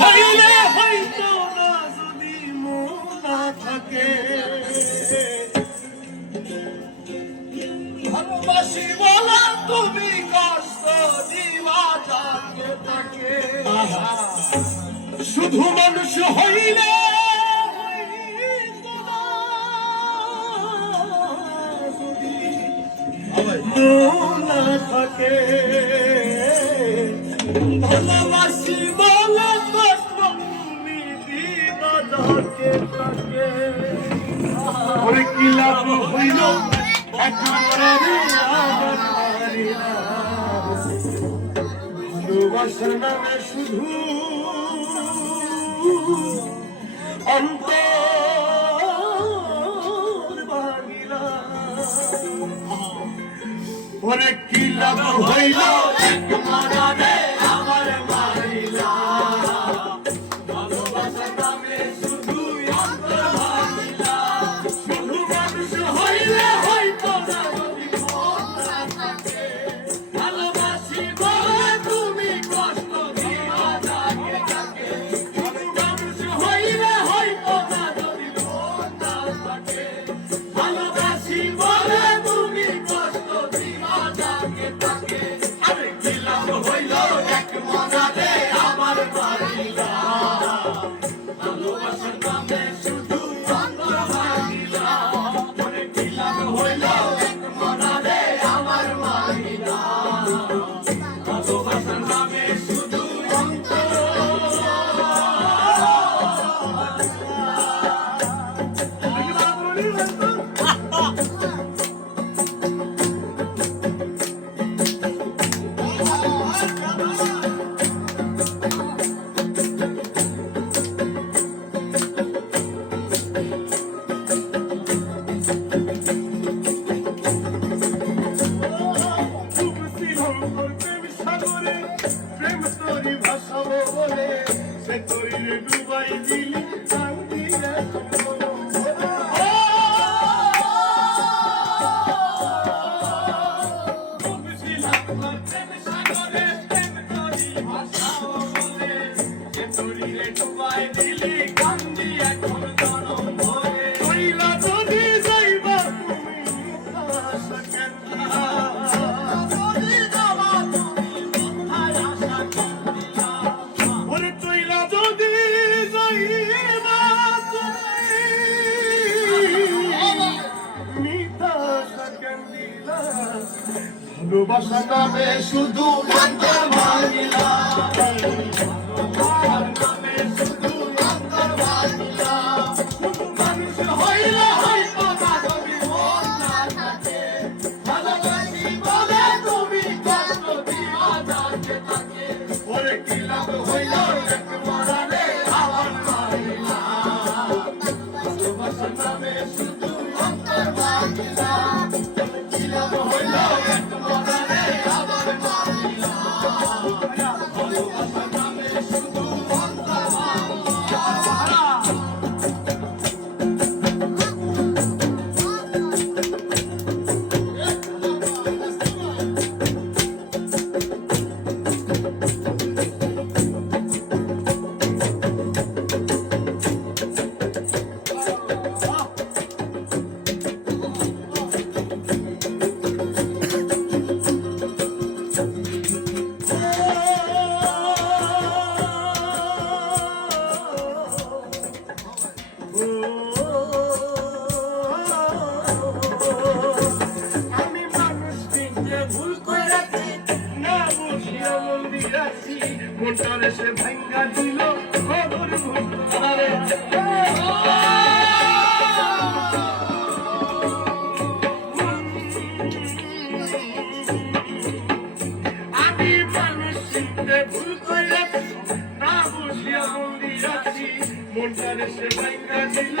হইলে হয়তো না যদি মোনা থাকে ভালোবাসি বলা তুমি কষ্ট দিবা যাকে তাকে শুধু মানুষ হইলে মোনা থাকে ভালোবাসি বলে কষ্ট তুমি দিবা যাকে তাকে ওরে কি লাভ হইল ভালোবাসার নামে শুধু অন্তর ভাঙিলা ওরে কি লাভ হইল এক মরণে আমার মারিলা ভালোবাসার নামে শুধু অন্তর ভাঙিলা শুধু মানুষ হইলে হয়তো না যদি মন না থাকে ভালোবাসি বলে তুমি কষ্ট দিবা যাকে তাকে শুধু মানুষ হইলে হয়তো না যদি মন না থাকে ভালোবাসি বলে তুমি কষ্ট দিবা যাকে তাকে আরে কি লাভ হইল এক মনারে আমার মারিলা ভালোবাসার নামে শুধু অন্তর ভাঙিলা ওরে কি লাভ হইল এক মনারে আমার মারিলা ভালোবাসার নামে শুধু অন্তর প্রেম তোরি ভাষাবো বলে সে তোরি ডুবাই দিলি ডুবাই দিলি কান্দি এখন জনম ভরে কইলা যদি যাইবা তুমি আশা কেন ভালোবাসা নামে শুধু অন্তর ভাঙিলা নামে শুধু অন্তর ভাঙিলা শুধু মানুষ হইলে হয়তো না যদি মন না থাকে ভালোবাসি বলে তুমি কষ্ট দিবা যাকে তাকে ওরে কি লাভ হইল এক মরারে আমার মারিলা ভালোবাসা নামে শুধু অন্তর ভাঙিলা কি লাভ হইল এক মরারে আমার মারিলা ভালোবাসা নামে শুধু অন্তর ভাঙিলা আমি মানুষকে ভুল করেছি না বুঝিয়া মন দিয়াছি মনটারে সে ভাঙ্গা দিল খবর ভুলে আমি মানুষকে ভুল করেছি না বুঝিয়া মন দিয়াছি মনটারে সে ভাঙ্গা দিল